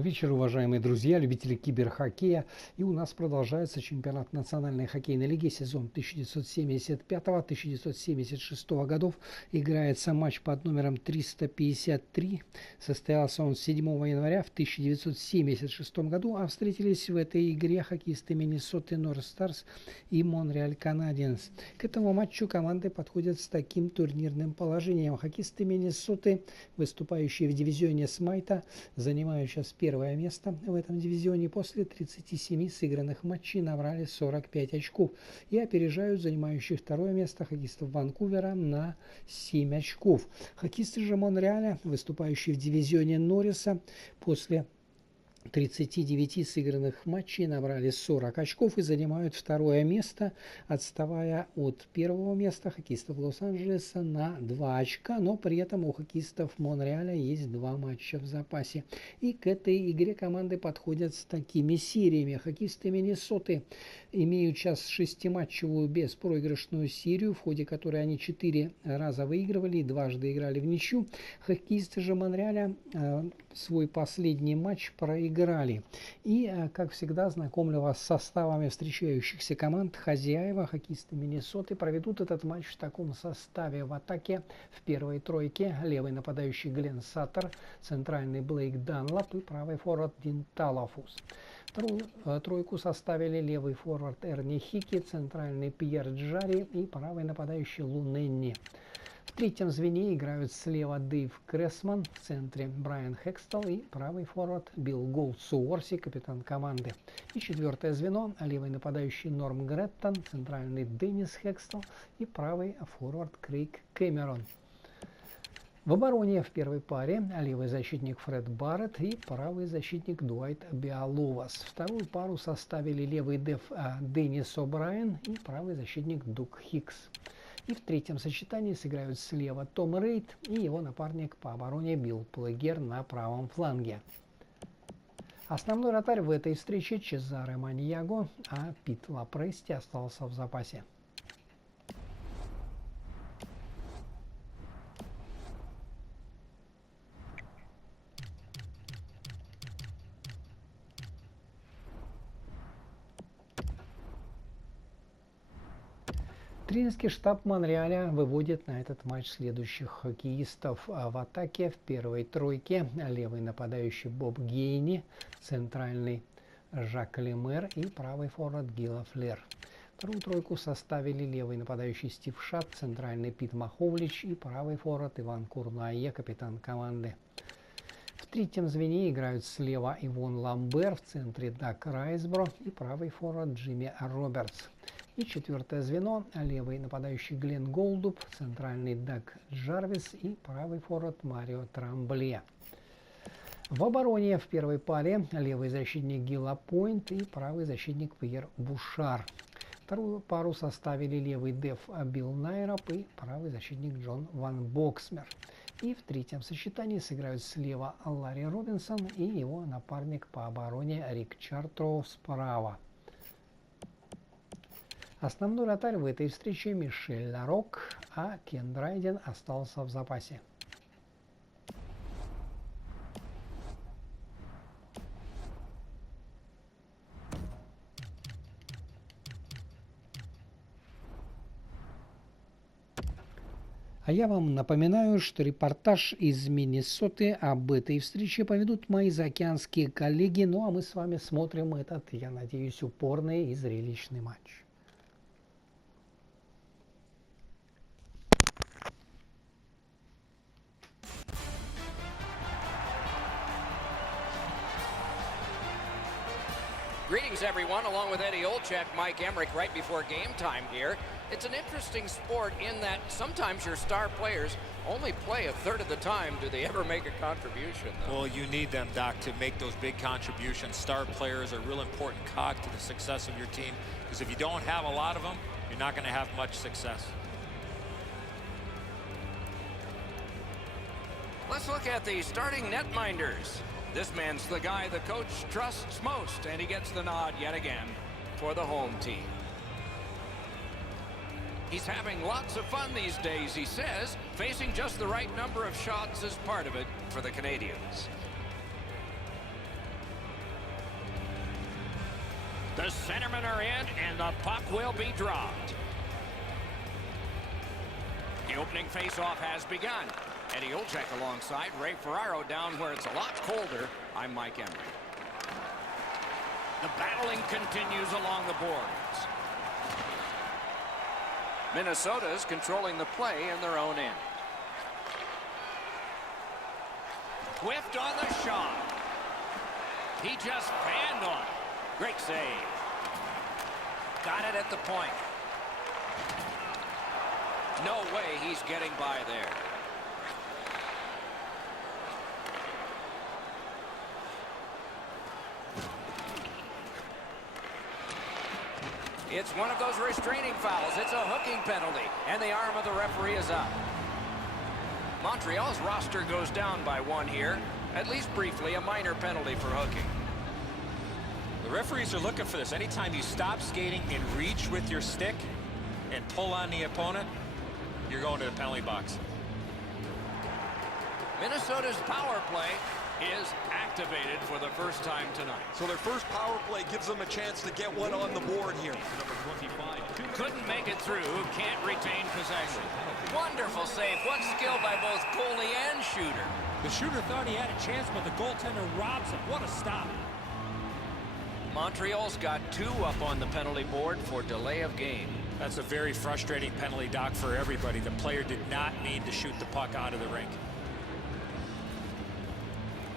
Добрый вечер, уважаемые друзья, любители киберхоккея. И у нас продолжается чемпионат Национальной хоккейной лиги, сезон 1975-1976 годов. Играется матч под номером 353. Состоялся он 7 января в 1976 году, а встретились в этой игре хоккеисты Миннесоты North Stars и Montreal Canadiens. К этому матчу команды подходят с таким турнирным положением. Хоккеисты Миннесоты, выступающие в дивизионе Смайта, занимают сейчас первое место в этом дивизионе. После 37 сыгранных матчей набрали 45 очков и опережают занимающих второе место хоккеистов Ванкувера на 7 очков. Хоккеисты же Монреаля, выступающие в дивизионе Норриса, после 39 сыгранных матчей набрали 40 очков и занимают второе место, отставая от первого места хоккеистов Лос-Анджелеса на 2 очка, но при этом у хоккеистов Монреаля есть 2 матча в запасе. И к этой игре команды подходят с такими сериями. Хоккеисты Миннесоты имеют сейчас 6-матчевую беспроигрышную серию, в ходе которой они 4 раза выигрывали и дважды играли в ничью. Хоккеисты же Монреаля свой последний матч проиграли. И, как всегда, знакомлю вас с составами встречающихся команд. Хозяева, хоккеисты Миннесоты, проведут этот матч в таком составе. В атаке в первой тройке левый нападающий Глен Саттер, центральный Блейк Данлап и правый форвард Дин Талафус. Вторую тройку составили левый форвард Эрни Хики, центральный Пьер Джари и правый нападающий Лу Ненни. В третьем звене играют слева Дэйв Крессман, в центре Брайан Хекстел и правый форвард Билл Голдсуорси, капитан команды. И четвертое звено – левый нападающий Норм Греттон, центральный Деннис Хекстел и правый форвард Крейг Кэмерон. В обороне в первой паре левый защитник Фред Барретт и правый защитник Дуайт Биаловас. Вторую пару составили левый деф Деннис О'Брайен и правый защитник Дуг Хикс. И в третьем сочетании сыграют слева Том Рейд и его напарник по обороне Билл Плегер на правом фланге. Основной вратарь в этой встрече Чезаре Маньяго, а Пит Лапрести остался в запасе. Тренерский штаб Монреаля выводит на этот матч следующих хоккеистов. В атаке в первой тройке левый нападающий Боб Гейни, центральный Жак Лемер и правый форвард Гила Флер. Вторую тройку составили левый нападающий Стив Шат, центральный Пит Маховлич и правый форвард Иван Курнае, капитан команды. В третьем звене играют слева Ивон Ламбер, в центре Даг Райсбро и правый форвард Джимми Робертс. И четвертое звено – левый нападающий Глен Голдуб, центральный Даг Джарвис и правый форвард Марио Трамбле. В обороне в первой паре левый защитник Гила Пойнт и правый защитник Пьер Бушар. Вторую пару составили левый деф Билл Найроп и правый защитник Джон Ван Боксмер. И в третьем сочетании сыграют слева Ларри Робинсон и его напарник по обороне Рик Чартроу справа. Основной вратарь в этой встрече Мишель Ларок, а Кен Драйден остался в запасе. А я вам напоминаю, что репортаж из Миннесоты об этой встрече поведут мои заокеанские коллеги. Ну а мы с вами смотрим этот, я надеюсь, упорный и зрелищный матч. Greetings, everyone. Along with Eddie Olczyk, Mike Emmerich, right before game time here. It's an interesting sport in that sometimes your star players only play a third of the time. Do they ever make a contribution, though? Well, you need them, Doc, to make those big contributions. Star players are a real important cog to the success of your team, because if you don't have a lot of them, you're not going to have much success. Let's look at the starting netminders. This man's the guy the coach trusts most, and he gets the nod yet again for the home team. He's having lots of fun these days, he says. Facing just the right number of shots is part of it for the Canadiens. The centermen are in, and the puck will be dropped. The opening faceoff has begun. Eddie Olczyk alongside Ray Ferraro down where it's a lot colder. I'm Mike Emery. The battling continues along the boards. Minnesota's controlling the play in their own end. Whiffed on the shot. He just panned on it. Great save. Got it at the point. No way he's getting by there. It's one of those restraining fouls. It's a hooking penalty, and the arm of the referee is up. Montreal's roster goes down by one here. At least briefly, a minor penalty for hooking. The referees are looking for this. Anytime you stop skating and reach with your stick and pull on the opponent, you're going to the penalty box. Minnesota's power play is activated for the first time tonight. So their first power play gives them a chance to get one on the board here. Couldn't make it through, can't retain possession. Wonderful save. What skill by both goalie and shooter. The shooter thought he had a chance, but the goaltender robs him. What a stop. Montreal's got 2 up on the penalty board for delay of game. That's a very frustrating penalty, Doc, for everybody. The player did not need to shoot the puck out of the rink.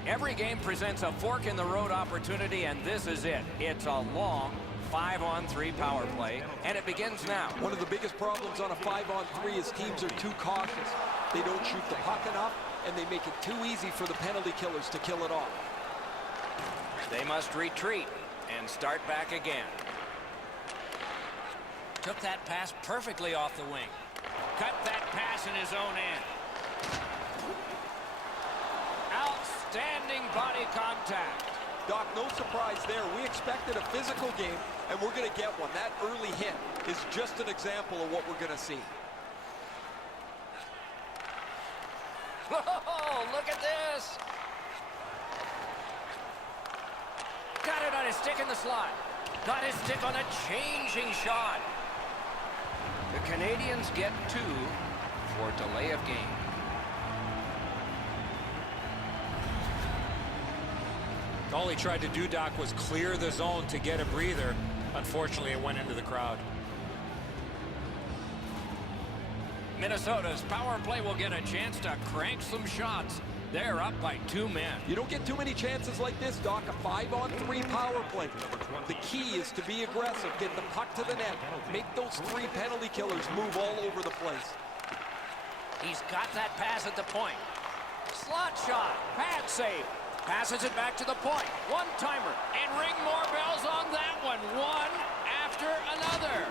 Every game presents a fork-in-the-road opportunity, and this is it. It's a long 5-on-3 power play, and it begins now. One of the biggest problems on a 5-on-3 is teams are too cautious. They don't shoot the puck enough, and they make it too easy for the penalty killers to kill it off. They must retreat and start back again. Took that pass perfectly off the wing. Cut that pass in his own end. Outstanding body contact. Doc, no surprise there. We expected a physical game, and we're going to get one. That early hit is just an example of what we're going to see. Whoa, look at this. Got it on his stick in the slot. Got his stick on a changing shot. The Canadiens get 2 for delay of game. All he tried to do, Doc, was clear the zone to get a breather. Unfortunately, it went into the crowd. Minnesota's power play will get a chance to crank some shots. They're up by 2 men. You don't get too many chances like this, Doc. A 5-on-3 power play. The key is to be aggressive, get the puck to the net, make those 3 penalty killers move all over the place. He's got that pass at the point. Slot shot, pad save. Passes it back to the point. One-timer, and ring more bells on that one. One after another.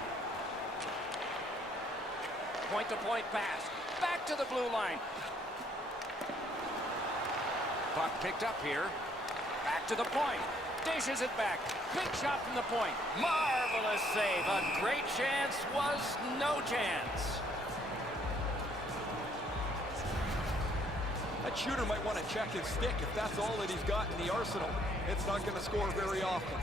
Point-to-point pass. Back to the blue line. Puck picked up here. Back to the point. Dishes it back. Big shot from the point. Marvelous save. A great chance was no chance. That shooter might want to check his stick if that's all that he's got in the arsenal. It's not going to score very often.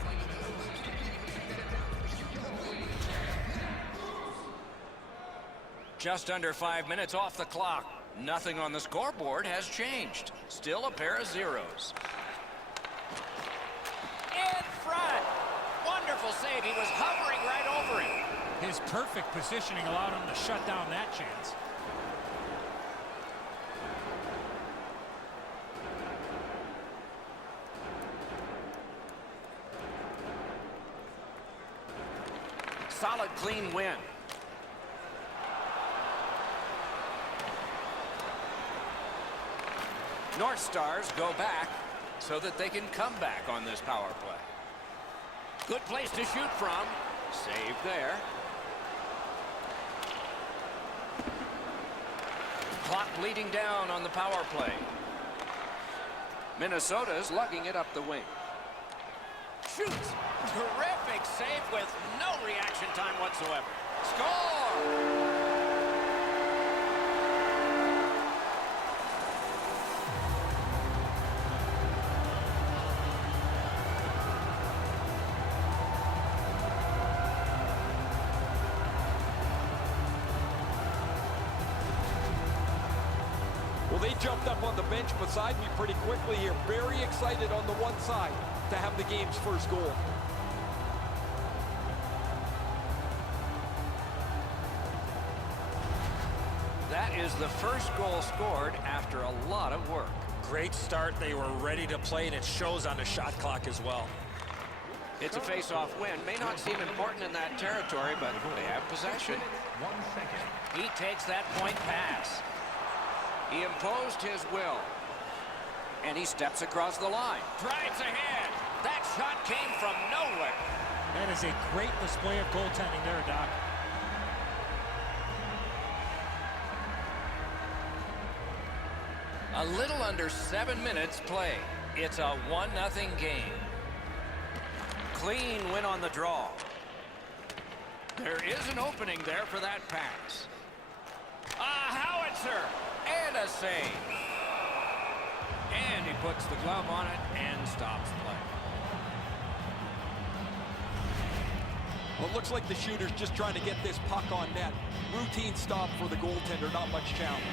Just under 5 minutes off the clock. Nothing on the scoreboard has changed. Still a pair of zeros. In front. Wonderful save. He was hovering right over him. His perfect positioning allowed him to shut down that chance. Solid, clean win. North Stars go back so that they can come back on this power play. Good place to shoot from. Save there. Clock bleeding down on the power play. Minnesota's lugging it up the wing. Shoots. Terrific save with no reaction time whatsoever. Score! Well, they jumped up on the bench beside me pretty quickly here. Very excited on the one side to have the game's first goal. That is the first goal scored after a lot of work. Great start. They were ready to play, and it shows on the shot clock as well. It's a face-off win. May not seem important in that territory, but they have possession. He takes that point pass. He imposed his will. And he steps across the line. Drives ahead. That shot came from nowhere. That is a great display of goaltending there, Doc. A little under 7 minutes play. It's a 1-0 game. Clean win on the draw. There is an opening there for that pass. A howitzer and a save. And he puts the glove on it and stops play. Well, it looks like the shooter's just trying to get this puck on net. Routine stop for the goaltender, not much challenge.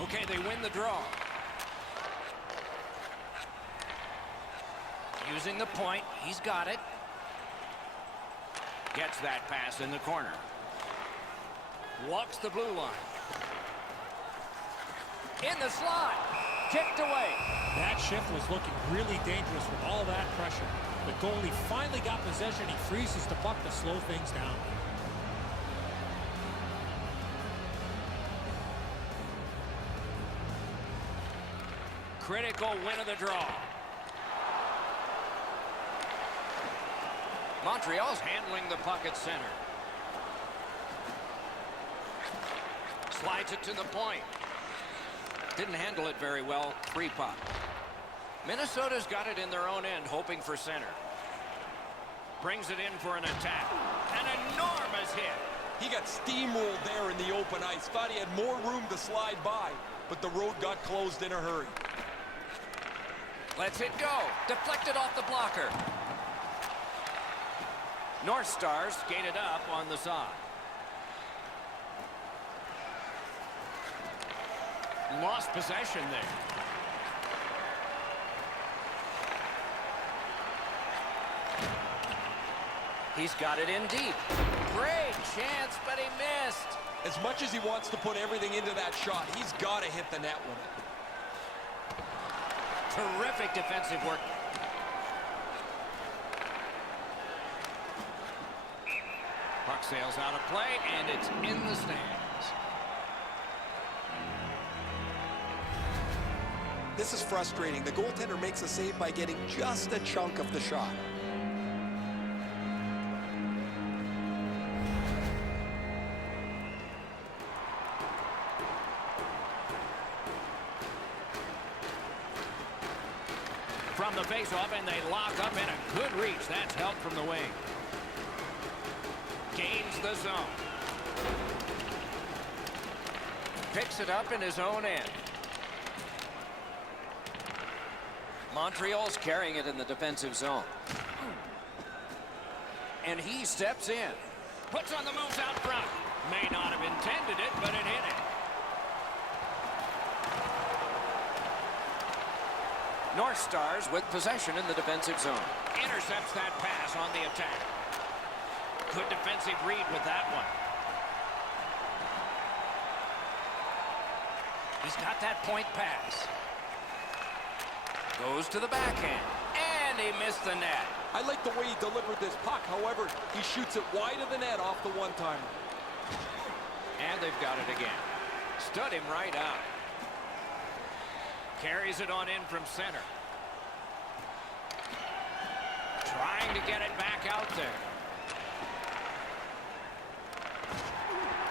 Okay, they win the draw. Using the point, he's got it. Gets that pass in the corner. Walks the blue line. In the slot. Kicked away. That shift was looking really dangerous with all that pressure. The goalie finally got possession. He freezes the puck to slow things down. Critical win of the draw. Montreal's handling the puck at center. Slides it to the point. Didn't handle it very well. Free puck. Minnesota's got it in their own end, hoping for center. Brings it in for an attack. An enormous hit. He got steamrolled there in the open ice. Thought he had more room to slide by, but the road got closed in a hurry. Lets it go. Deflected off the blocker. North Stars skated up on the side. Lost possession there. He's got it in deep. Great chance, but he missed. As much as he wants to put everything into that shot, he's got to hit the net with it. Terrific defensive work. Puck sails out of play, and it's in the stands. This is frustrating. The goaltender makes a save by getting just a chunk of the shot. From the face-off, and they lock up in a good reach. That's help from the wing. Gains the zone. Picks it up in his own end. Montreal's carrying it in the defensive zone. And he steps in. Puts on the moves out front. May not have intended it, but it hit it. North Stars with possession in the defensive zone. Intercepts that pass on the attack. Good defensive read with that one. He's got that point pass. Goes to the backhand. And he missed the net. I like the way he delivered this puck. However, he shoots it wide of the net off the one-timer. And they've got it again. Stood him right out. Carries it on in from center. Trying to get it back out there.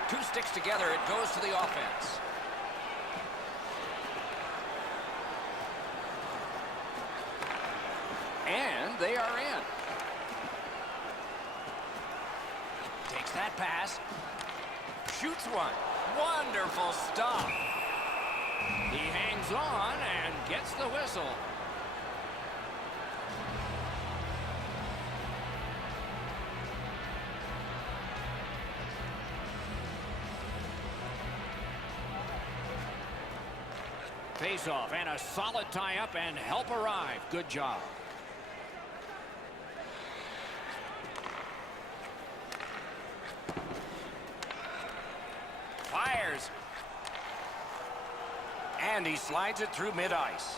Two sticks together, it goes to the offense. And they are in. Takes that pass. Shoots one. Wonderful stop. He hangs on and gets the whistle. Face-off and a solid tie-up and help arrive. Good job. Fires. And he slides it through mid-ice.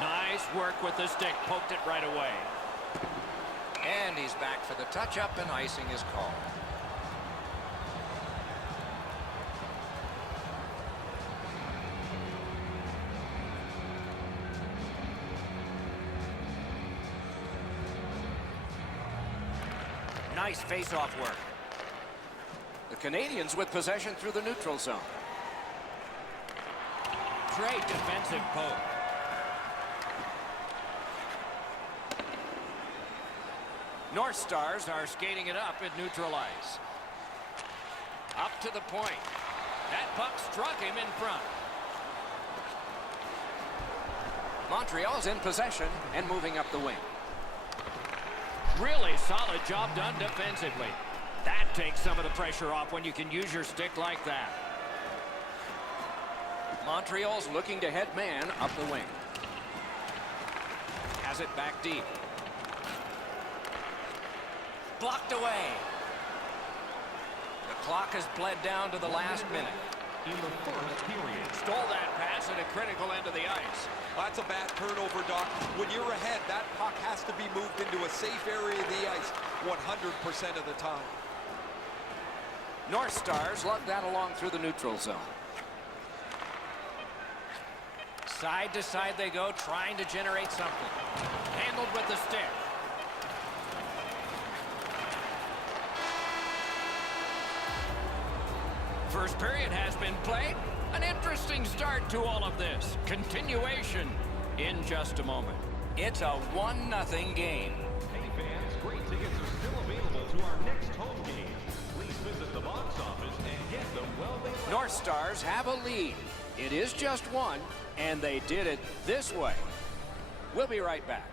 Nice work with the stick. Poked it right away. And he's back for the touch-up, and icing is called. Nice face-off work. The Canadiens with possession through the neutral zone. Great defensive poke. North Stars are skating it up at neutral ice. Up to the point. That puck struck him in front. Montreal's in possession and moving up the wing. Really solid job done defensively. That takes some of the pressure off when you can use your stick like that. Montreal's looking to head man up the wing. Has it back deep. Blocked away. The clock has bled down to the last minute. In the first period. Stole that pass at a critical end of the ice. That's a bad turnover, Doc. When you're ahead, that puck has to be moved into a safe area of the ice 100% of the time. North Stars lug that along through the neutral zone. Side to side they go, trying to generate something. Handled with the stick. First period has been played. An interesting start to all of this. Continuation in just a moment. It's a 1-0 game. Hey fans, great tickets are still available to our next home game. Please visit the box office and get them while they last. North Stars have a lead. It is just one, and they did it this way. We'll be right back.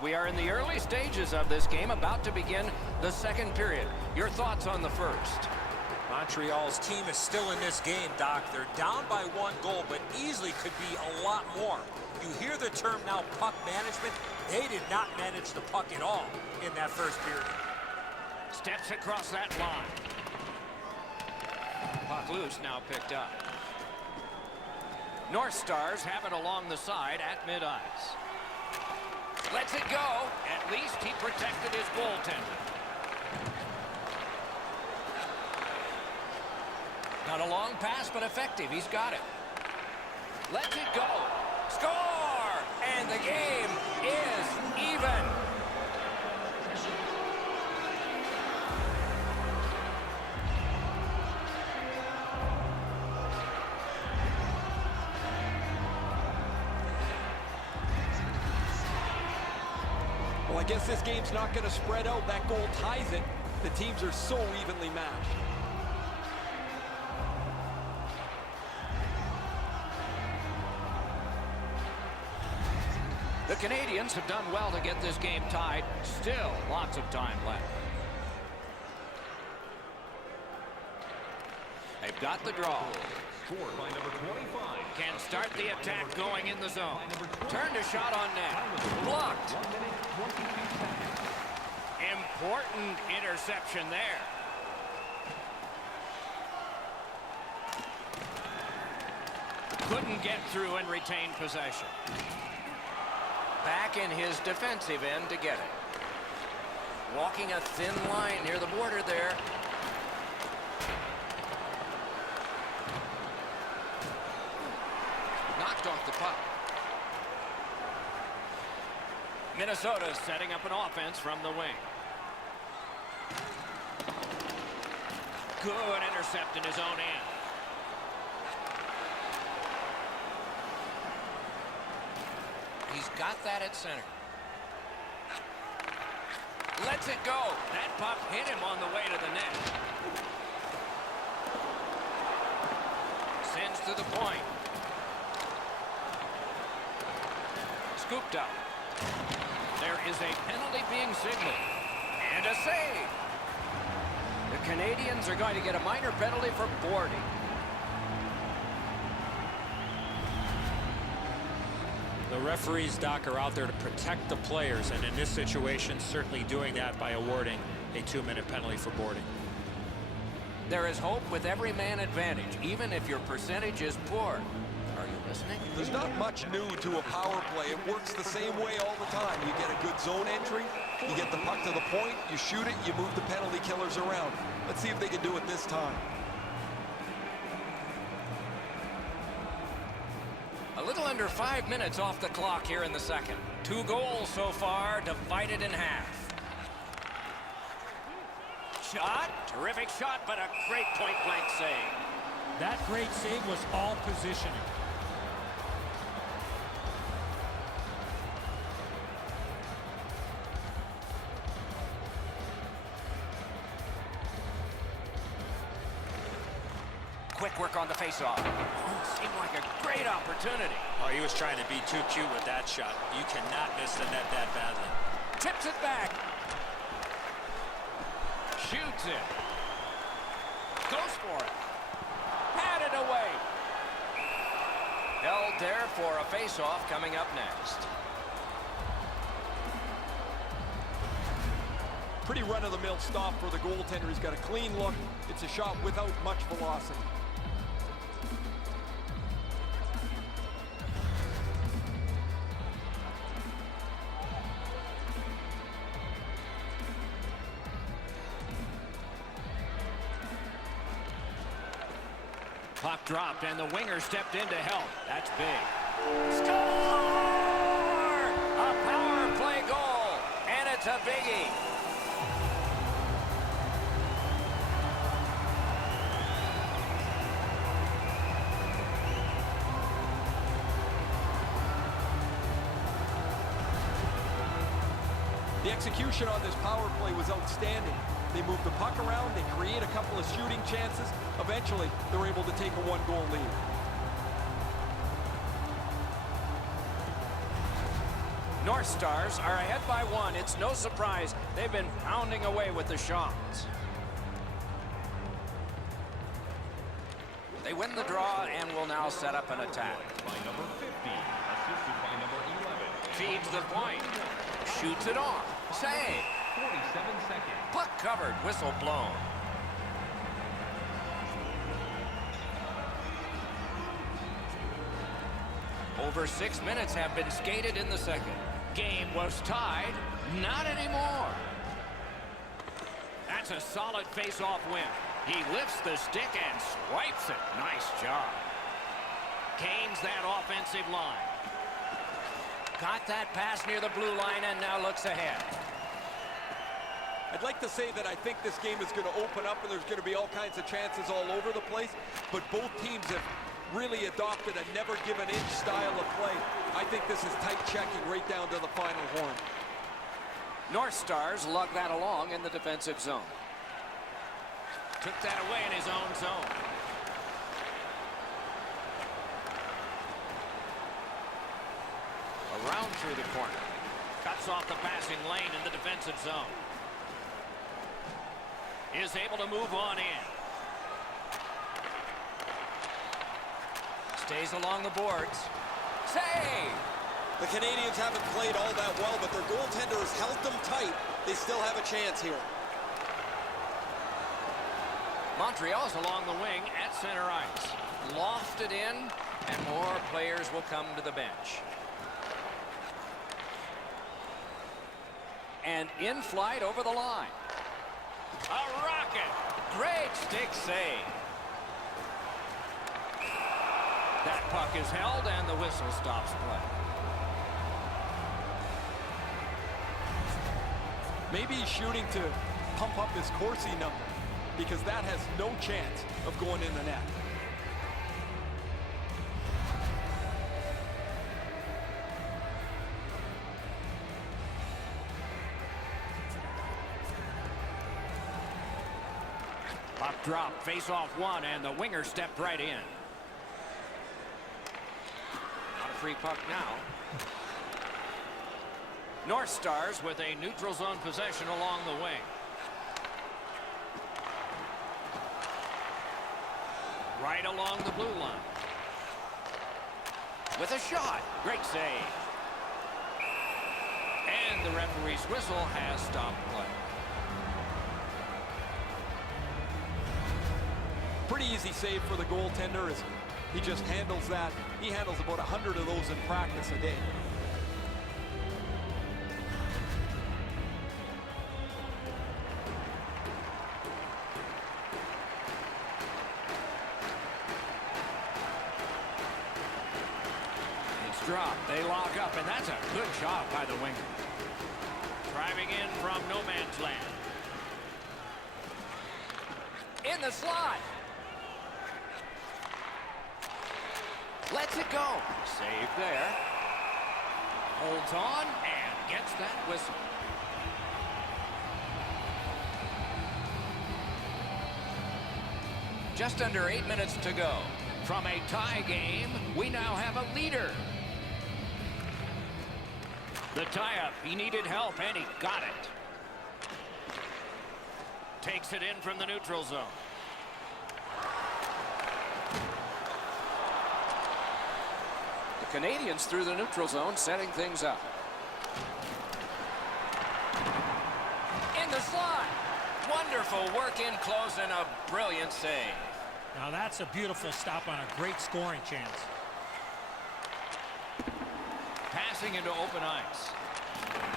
We are in the early stages of this game, about to begin the second period. Your thoughts on the first? Montreal's team is still in this game, Doc. They're down by 1 goal, but easily could be a lot more. You hear the term now, puck management. They did not manage the puck at all in that first period. Steps across that line. Puck loose, now picked up. North Stars have it along the side at mid-ice. Lets it go. At least he protected his goaltender. Not a long pass, but effective. He's got it. Lets it go. Score! And the game is even. Well, I guess this game's not going to spread out. That goal ties it. The teams are so evenly matched. The Canadiens have done well to get this game tied. Still lots of time left. They've got the draw. Scored by number 25. Can start the attack going in the zone. Turned a shot on net. Blocked. 1 minute, 22 seconds. Important interception there. Couldn't get through and retain possession. Back in his defensive end to get it. Walking a thin line near the border there. Knocked off the puck. Minnesota setting up an offense from the wing. Good intercept in his own end. He's got that at center. Lets it go. That puck hit him on the way to the net. Sends to the point. Scooped up. There is a penalty being signaled. And a save. The Canadiens are going to get a minor penalty for boarding. The referees, Doc, are out there to protect the players, and in this situation, certainly doing that by awarding a 2-minute penalty for boarding. There is hope with every man advantage, even if your percentage is poor. Are you listening? There's not much new to a power play. It works the same way all the time. You get a good zone entry, you get the puck to the point, you shoot it, you move the penalty killers around. Let's see if they can do it this time. A little under 5 minutes off the clock here in the second. 2 goals so far, divided in half. Shot, terrific shot, but a great point-blank save. That great save was all positioning. Quick work on the faceoff. Seemed like a great opportunity. Oh, he was trying to be too cute with that shot. You cannot miss the net that badly. Tips it back. Shoots it. Goes for it. Had it away. Held there for a faceoff coming up next. Pretty run-of-the-mill stop for the goaltender. He's got a clean look. It's a shot without much velocity. Puck dropped, and the winger stepped in to help. That's big. Score! A power play goal, and it's a biggie. The execution on this power play was outstanding. They move the puck around, they create a couple of shooting chances. Eventually, they're able to take a 1-goal lead. North Stars are ahead by 1. It's no surprise they've been pounding away with the shots. They win the draw and will now set up an attack. By number 50, assisted by number 11. Feeds the point. Shoots it off. Save. 47 seconds. Puck covered. Whistle blown. Over 6 minutes have been skated in the second. Game was tied. Not anymore. That's a solid face-off win. He lifts the stick and swipes it. Nice job. Gains that offensive line. Got that pass near the blue line and now looks ahead. I'd like to say that I think this game is going to open up and there's going to be all kinds of chances all over the place, but both teams have really adopted a never-give-an-inch style of play. I think this is tight checking right down to the final horn. North Stars lug that along in the defensive zone. Took that away in his own zone. Around through the corner. Cuts off the passing lane in the defensive zone. Is able to move on in. Stays along the boards. Save! The Canadiens haven't played all that well, but their goaltender has held them tight. They still have a chance here. Montreal's along the wing at center ice. Lofted in, and more players will come to the bench. And in flight over the line. A rocket! Great stick save. That puck is held and the whistle stops play. Maybe he's shooting to pump up his Corsi number because that has no chance of going in the net. Puck drop, face off one, and the winger stepped right in. Not a free puck now. North Stars with a neutral zone possession along the wing. Right along the blue line. With a shot. Great save. And the referee's whistle has stopped play. Pretty easy save for the goaltender as he just handles that. He handles about 100 of those in practice a day. Drop. They lock up, and that's a good job by the winger. Driving in from no man's land. In the slot. Lets it go. Save there. Holds on and gets that whistle. Just under 8 minutes to go. From a tie game, we now have a leader. The tie-up, he needed help, and he got it. Takes it in from the neutral zone. The Canadiens through the neutral zone, setting things up. In the slot. Wonderful work in close and a brilliant save. Now that's a beautiful stop on a great scoring chance. Passing into open ice.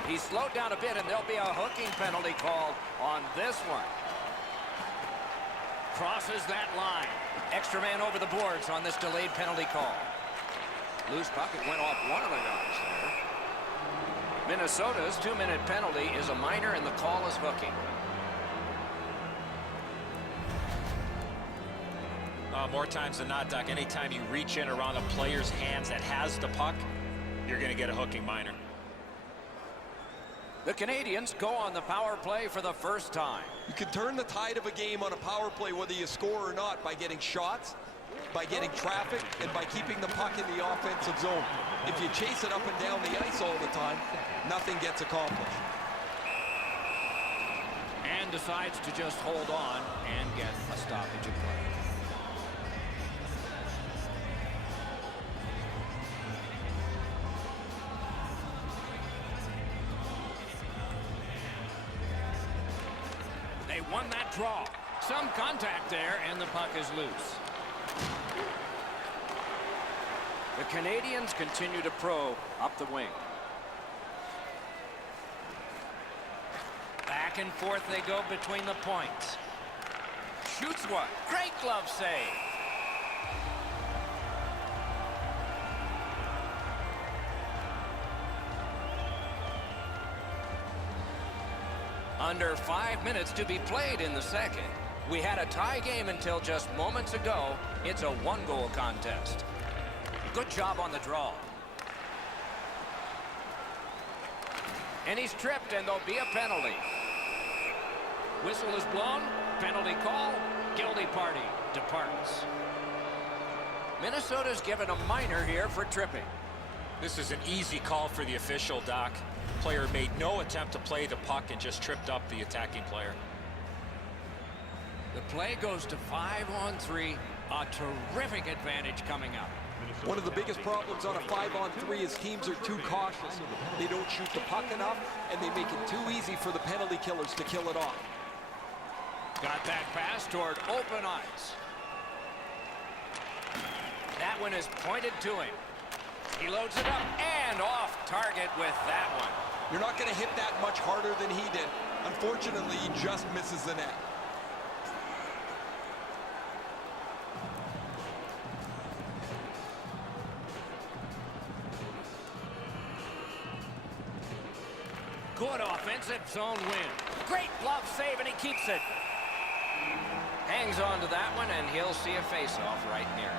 He's slowed down a bit, and there'll be a hooking penalty called on this one. Crosses that line. Extra man over the boards on this delayed penalty call. Loose puck, it went off one of the guys there. Minnesota's 2-minute penalty is a minor, and the call is hooking. More times than not, Doc, anytime you reach in around a player's hands that has the puck, you're going to get a hooking minor. The Canadiens go on the power play for the first time. You can turn the tide of a game on a power play whether you score or not by getting shots, by getting traffic, and by keeping the puck in the offensive zone. If you chase it up and down the ice all the time, nothing gets accomplished. And decides to just hold on and get a stoppage of play. They won that draw. Some contact there, and the puck is loose. The Canadiens continue to probe up the wing. Back and forth they go between the points. Shoots one. Great glove save. Under 5 minutes to be played in the second. We had a tie game until just moments ago. It's a one-goal contest. Good job on the draw. And he's tripped, and there'll be a penalty. Whistle is blown. Penalty call. Guilty party departs. Minnesota's given a minor here for tripping. This is an easy call for the official, Doc. Player made no attempt to play the puck and just tripped up the attacking player. The play goes to 5-on-3. A terrific advantage coming up. One of the biggest problems on a 5-on-3 is teams are too cautious. They don't shoot the puck enough, and they make it too easy for the penalty killers to kill it off. Got that pass toward open ice. That one is pointed to him. He loads it up and off target with that one. You're not going to hit that much harder than he did. Unfortunately, he just misses the net. Good offensive zone win. Great glove save, and he keeps it. Hangs on to that one, and he'll see a face-off right near him.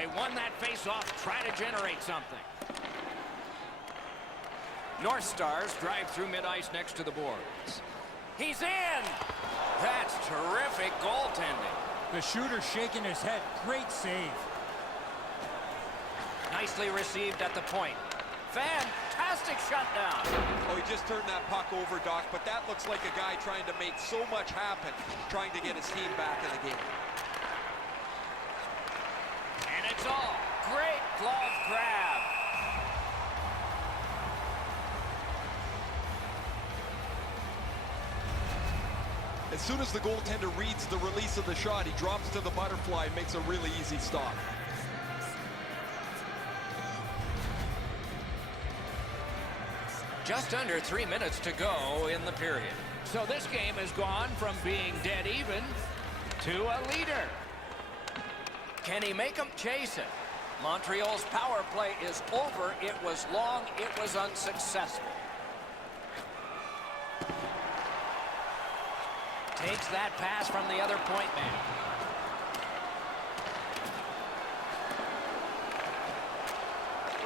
They won that face-off. Try to generate something. North Stars drive through mid-ice next to the boards. He's in! That's terrific goaltending. The shooter shaking his head. Great save. Nicely received at the point. Fantastic shutdown. Oh, he just turned that puck over, Doc, but that looks like a guy trying to make so much happen, trying to get his team back in the game. And it's all great glove grab. As soon as the goaltender reads the release of the shot, he drops to the butterfly and makes a really easy stop. Just under 3 minutes to go in the period. So this game has gone from being dead even to a leader. Can he make them chase it? Montreal's power play is over. It was long. It was unsuccessful. Takes that pass from the other point man.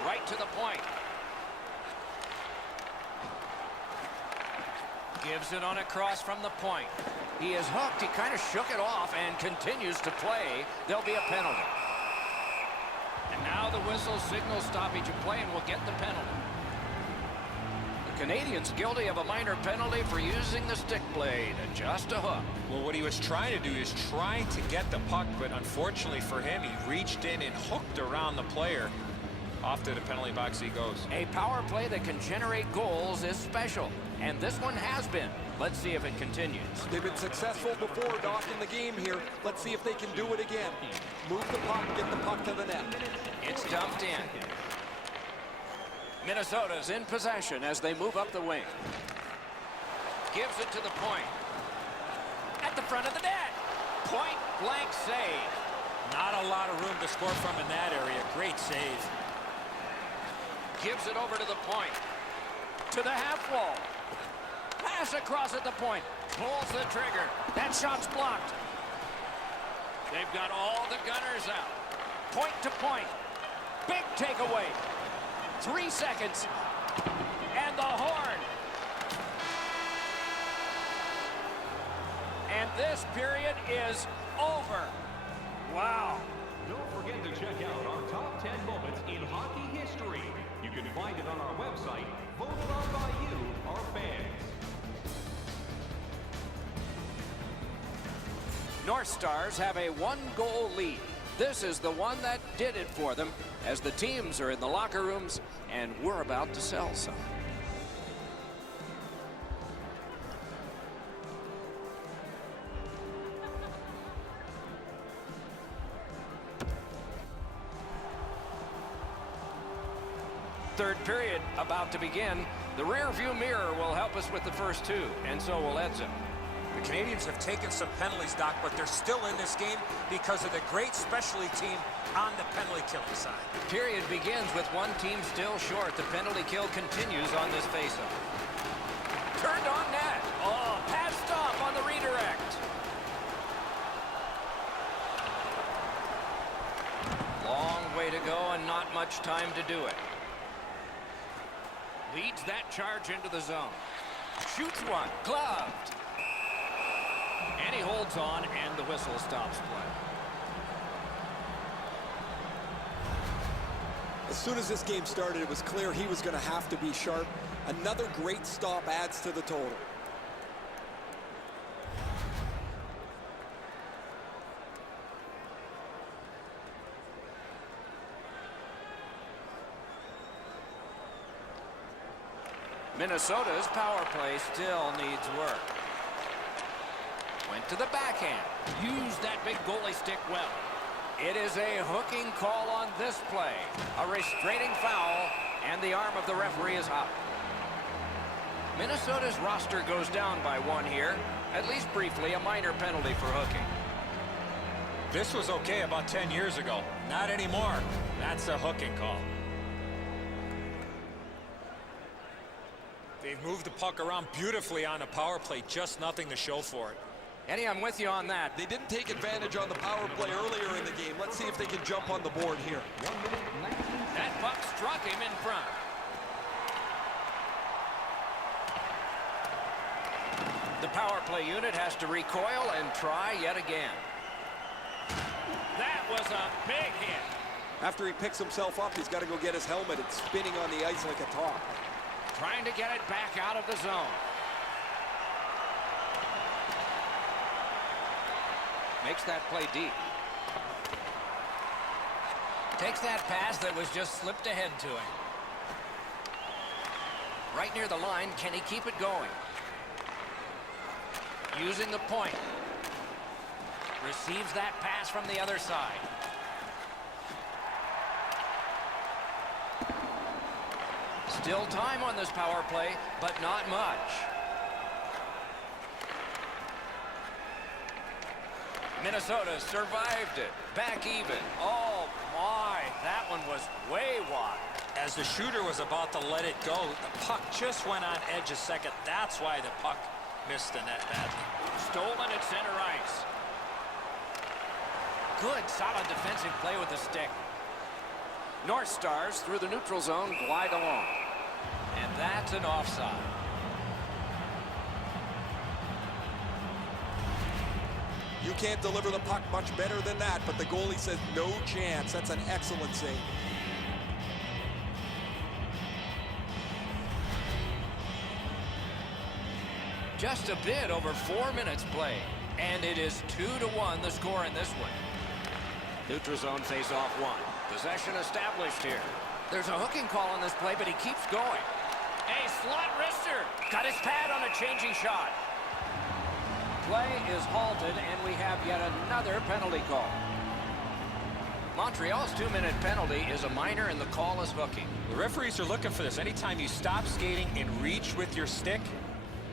Right to the point. Gives it on a cross from the point. He is hooked. He kind of shook it off and continues to play. There'll be a penalty. And now the whistle signals stoppage of play and will get the penalty. The Canadiens guilty of a minor penalty for using the stick blade. And just a hook. Well, what he was trying to do is trying to get the puck, but unfortunately for him, he reached in and hooked around the player. Off to the penalty box he goes. A power play that can generate goals is special. And this one has been. Let's see if it continues. They've been successful before, Doc, in the game here. Let's see if they can do it again. Move the puck, get the puck to the net. It's dumped in. Minnesota's in possession as they move up the wing. Gives it to the point. At the front of the net. Point blank save. Not a lot of room to score from in that area. Great save. Gives it over to the point. To the half wall. Pass across at the point. Pulls the trigger. That shot's blocked. They've got all the gunners out. Point to point. Big takeaway. 3 seconds. And the horn. And this period is over. Wow. Don't forget to check out our top 10 moments in hockey history. You can find it on our website, voted on by you, our fans. North Stars have a 1-goal lead. This is the one that did it for them as the teams are in the locker rooms and we're about to sell some. Third period about to begin. The rear view mirror will help us with the first two, and so will Edzo. The Canadiens have taken some penalties, Doc, but they're still in this game because of the great specialty team on the penalty killing side. Period begins with one team still short. The penalty kill continues on this faceoff. Turned on net. Oh, pass stop on the redirect. Long way to go and not much time to do it. Leads that charge into the zone. Shoots one. Gloved. And he holds on, and the whistle stops play. As soon as this game started, it was clear he was going to have to be sharp. Another great stop adds to the total. Minnesota's power play still needs work. Went to the backhand. Used that big goalie stick well. It is a hooking call on this play. A restraining foul, and the arm of the referee is up. Minnesota's roster goes down by one here. At least briefly, a minor penalty for hooking. This was okay about 10 years ago. Not anymore. That's a hooking call. They've moved the puck around beautifully on the power play. Just nothing to show for it. Eddie, I'm with you on that. They didn't take advantage on the power play earlier in the game. Let's see if they can jump on the board here. That puck struck him in front. The power play unit has to recoil and try yet again. That was a big hit. After he picks himself up, he's got to go get his helmet. It's spinning on the ice like a top. Trying to get it back out of the zone. Makes that play deep. Takes that pass that was just slipped ahead to him. Right near the line, can he keep it going? Using the point. Receives that pass from the other side. Still time on this power play, but not much. Minnesota survived it. Back even. Oh, my. That one was way wide. As the shooter was about to let it go, the puck just went on edge a second. That's why the puck missed the net badly. Stolen at center ice. Good, solid defensive play with the stick. North Stars through the neutral zone glide along. And that's an offside. You can't deliver the puck much better than that, but the goalie says no chance. That's an excellent save. Just a bit over 4 minutes played. And it is 2-1 the score in this one. Neutral zone face-off one. Possession established here. There's a hooking call on this play, but he keeps going. A slot wrister. Got his pad on a changing shot. Play is halted, and we have yet another penalty call. Montreal's 2-minute penalty is a minor, and the call is hooking. The referees are looking for this. Anytime you stop skating and reach with your stick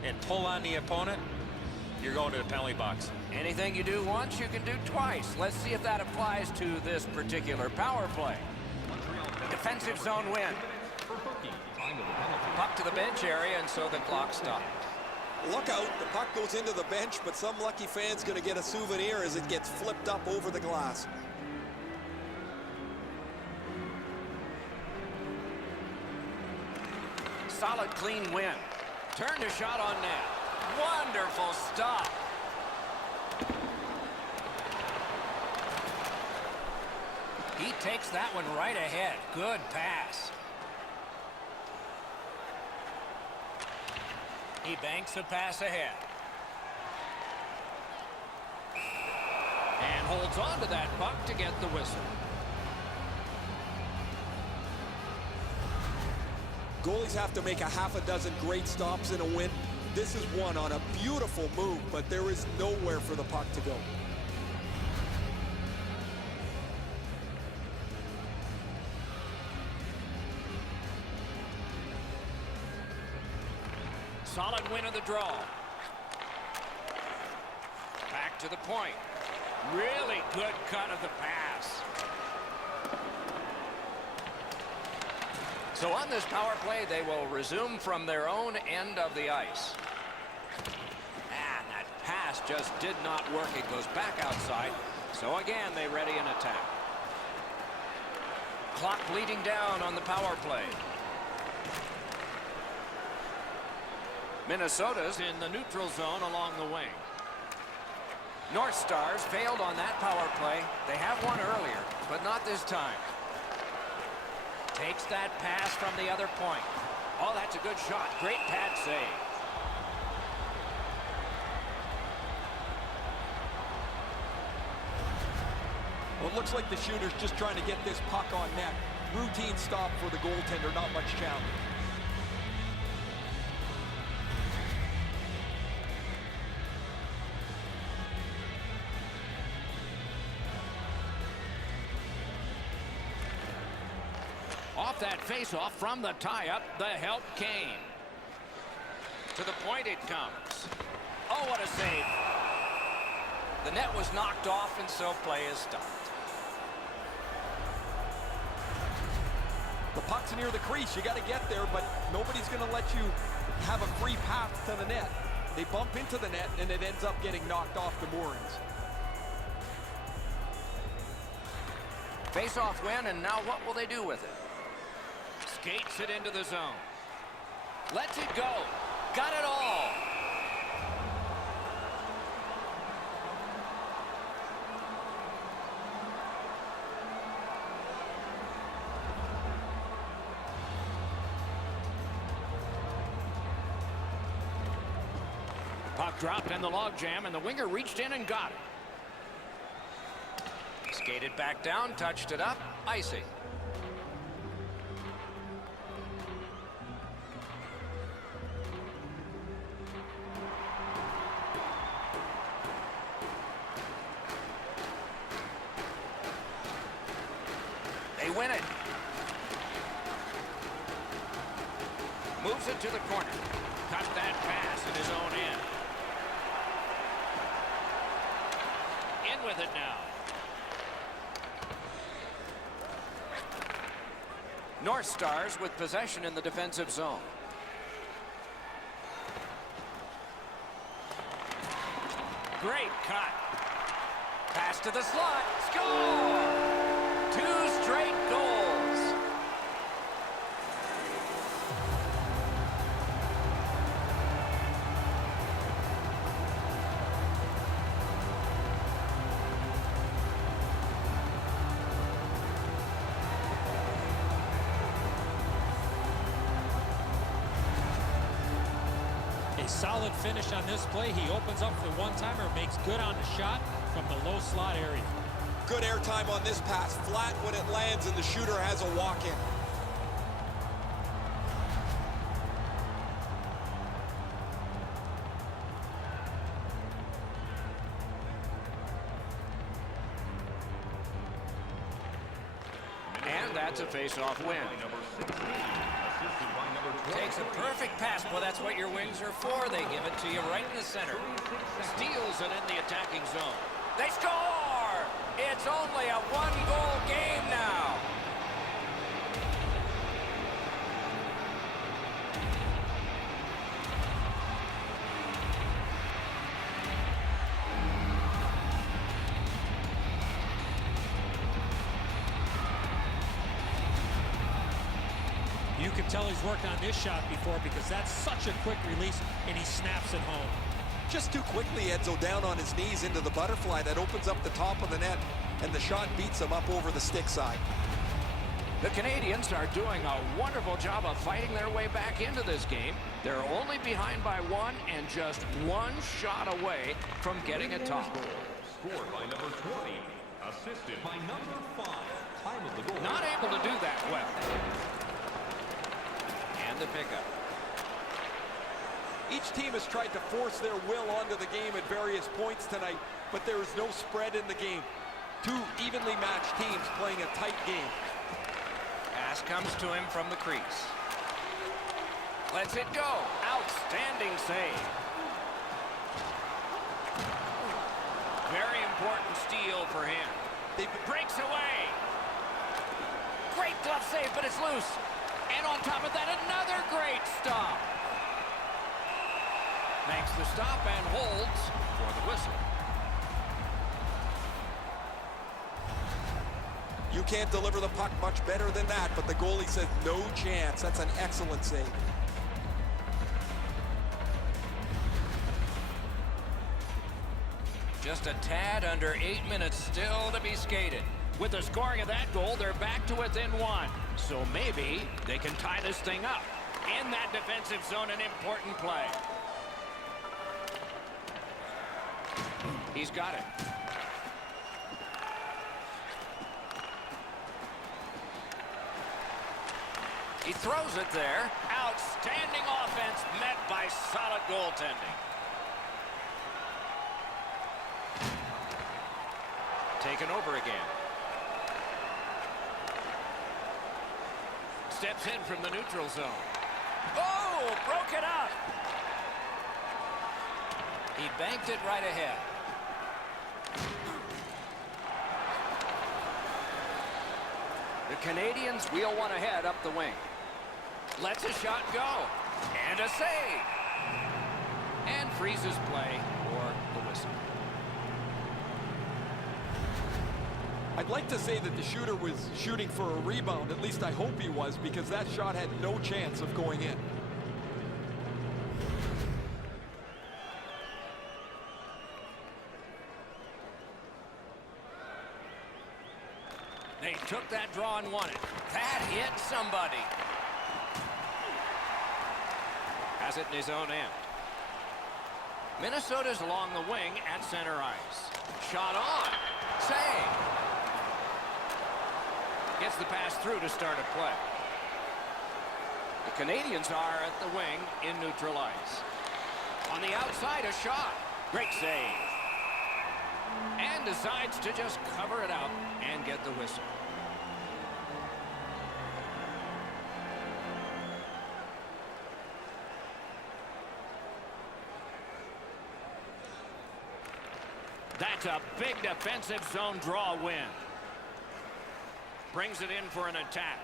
and pull on the opponent, you're going to the penalty box. Anything you do once, you can do twice. Let's see if that applies to this particular power play. Defensive zone win. Puck to the bench area, and so the clock stopped. Look out, the puck goes into the bench, but some lucky fan's going to get a souvenir as it gets flipped up over the glass. Solid, clean win. Turned a shot on net. Wonderful stop. He takes that one right ahead. Good pass. He banks a pass ahead. And holds on to that puck to get the whistle. Goalies have to make a half a dozen great stops in a win. This is one on a beautiful move, but there is nowhere for the puck to go. Solid win of the draw. Back to the point. Really good cut of the pass. So on this power play, they will resume from their own end of the ice. And that pass just did not work. It goes back outside. So again, they ready an attack. Clock bleeding down on the power play. Minnesota's in the neutral zone along the wing. North Stars failed on that power play. They have one earlier, but not this time. Takes that pass from the other point. Oh, that's a good shot. Great pad save. Well, it looks like the shooter's just trying to get this puck on net. Routine stop for the goaltender, not much challenge. Off that face-off from the tie-up, the help came. To the point it comes. Oh, what a save. The net was knocked off, and so play is stopped. The puck's near the crease. You got to get there, but nobody's going to let you have a free path to the net. They bump into the net, and it ends up getting knocked off the moorings. Face-off win, and now what will they do with it? Skates it into the zone. Lets it go. Got it all. Puck dropped in the logjam, and the winger reached in and got it. Skated back down, touched it up, icing. They win it. Moves it to the corner. Cut that pass in his own end. In with it now. North Stars with possession in the defensive zone. Great cut. Pass to the slot. Score! 2 straight goals. A solid finish on this play. He opens up the one-timer, makes good on the shot from the low slot area. Good airtime on this pass. Flat when it lands, and the shooter has a walk-in. And that's a face-off win. Takes a perfect pass. Well, that's what your wings are for. They give it to you right in the center. Steals it in the attacking zone. They score! It's only a 1-goal game now. You can tell he's worked on this shot before because that's such a quick release, and he snaps it home. Just too quickly, Edzo, down on his knees into the butterfly. That opens up the top of the net, and the shot beats him up over the stick side. The Canadiens are doing a wonderful job of fighting their way back into this game. They're only behind by 1 and just 1 shot away from getting a top. Scored by number 20. Assisted by number 5. Time of the goal. Not able to do that well. And the pickup. Each team has tried to force their will onto the game at various points tonight, but there is no spread in the game. 2 evenly matched teams playing a tight game. Pass comes to him from the crease. Lets it go. Outstanding save. Very important steal for him. He breaks away. Great glove save, but it's loose. And on top of that, another great stop. Makes the stop and holds for the whistle. You can't deliver the puck much better than that, but the goalie said no chance. That's an excellent save. Just a tad under 8 minutes still to be skated. With the scoring of that goal, they're back to within 1. So maybe they can tie this thing up. In that defensive zone, an important play. He's got it. He throws it there. Outstanding offense met by solid goaltending. Taken over again. Steps in from the neutral zone. Oh, broke it up. He banked it right ahead. The Canadiens wheel one ahead up the wing. Lets a shot go. And a save. and freezes play or the whistle. I'd like to say that the shooter was shooting for a rebound. At least I hope he was, because that shot had no chance of going in. They took that draw and won it. That hit somebody. Has it in his own end. Minnesota's along the wing at center ice. Shot on. Save. Gets the pass through to start a play. The Canadiens are at the wing in neutral ice. On the outside, a shot. Great save. And decides to just cover it out and get the whistle. That's a big defensive zone draw win. Brings it in for an attack.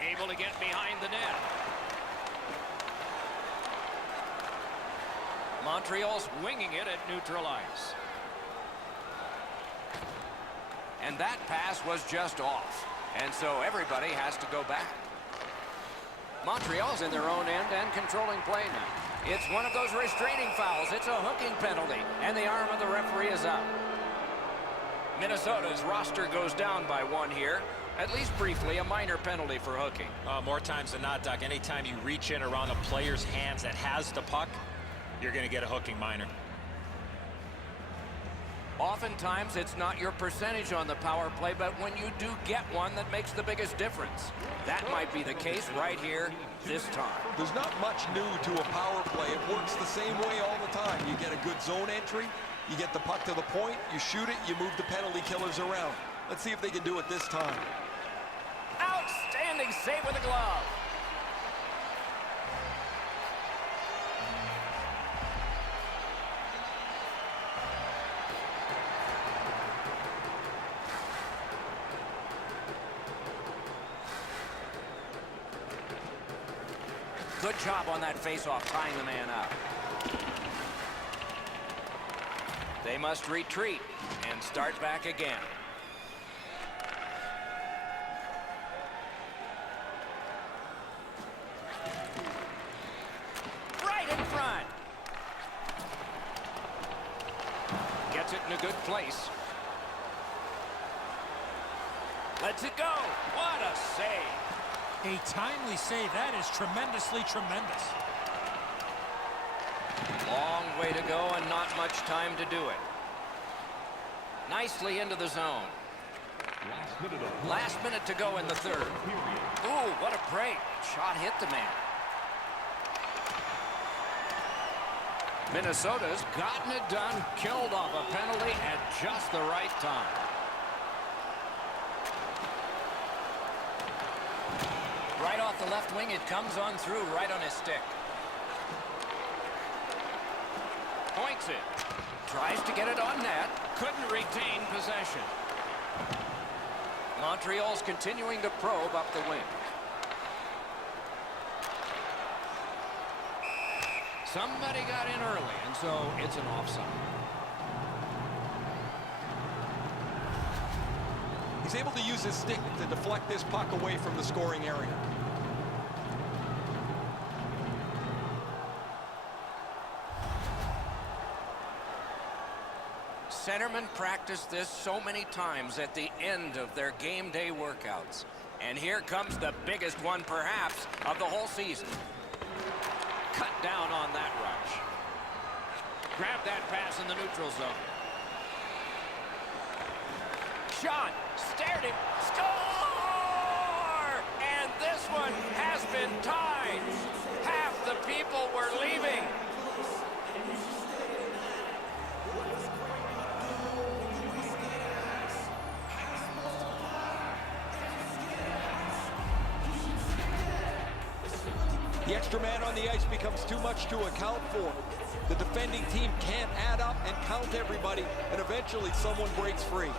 Able to get behind the net. Montreal's winging it at neutral ice. And that pass was just off. And so everybody has to go back. Montreal's in their own end and controlling play now. It's one of those restraining fouls. It's a hooking penalty. And the arm of the referee is up. Minnesota's roster goes down by one here. At least briefly, a minor penalty for hooking. More times than not, Doc, anytime you reach in around a player's hands that has the puck, you're going to get a hooking minor. Oftentimes, it's not your percentage on the power play, but when you do get one that makes the biggest difference. That might be the case right here this time. There's not much new to a power play. It works the same way all the time. You get a good zone entry, you get the puck to the point, you shoot it, you move the penalty killers around. Let's see if they can do it this time. Outstanding save with a glove. Good job on that face-off, tying the man up. They must retreat and start back again. Right in front. Gets it in a good place. Lets it go. What a save. A timely save. That is tremendously tremendous. Long way to go and not much time to do it. Nicely into the zone. Last minute to go in the third. Ooh, what a break. Shot hit the man. Minnesota's gotten it done, killed off a penalty at just the right time. Right off the left wing, it comes on through right on his stick. Points it. Tries to get it on net. Couldn't retain possession. Montreal's continuing to probe up the wing. Somebody got in early, and so it's an offside. He's able to use his stick to deflect this puck away from the scoring area. Centermen practice this so many times at the end of their game day workouts. And here comes the biggest one, perhaps, of the whole season. Cut down on that rush. Grab that pass in the neutral zone. Shot. Stared him. Score! And this one has been tied. Half the people were leaving. The extra man on the ice becomes too much to account for. The defending team can't add up and count everybody, and eventually someone breaks free.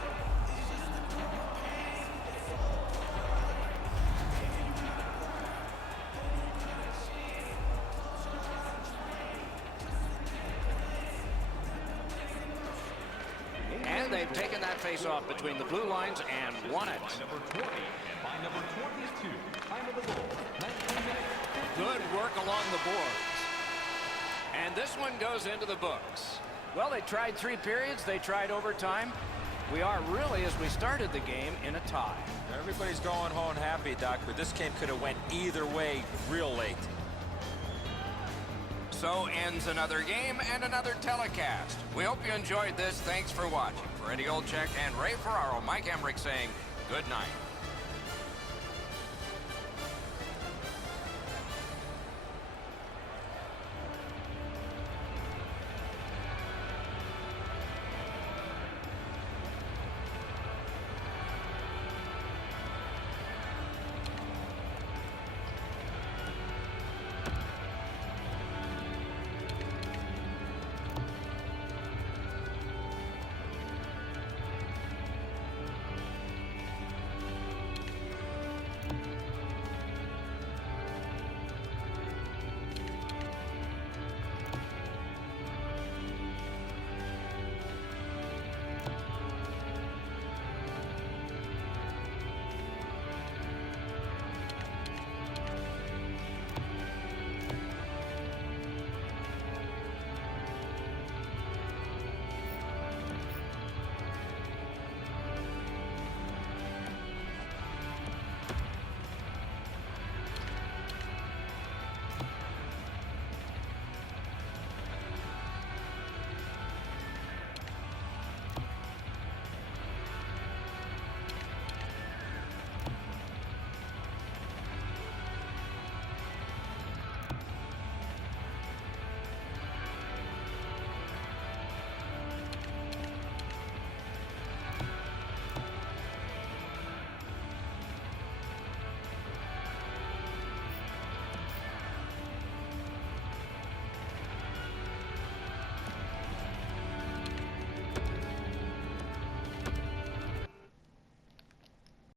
they've taken that face-off between the blue lines and won it. By number 20 and by number 22. Time of the goal, 19 minutes. Good work along the boards. And this one goes into the books. Well, they tried 3 periods. They tried overtime. We are really, as we started the game, in a tie. Everybody's going home happy, Doc, but this game could have went either way real late. So ends another game and another telecast. We hope you enjoyed this. Thanks for watching. For Eddie Olczyk and Ray Ferraro, Mike Emmerich saying good night.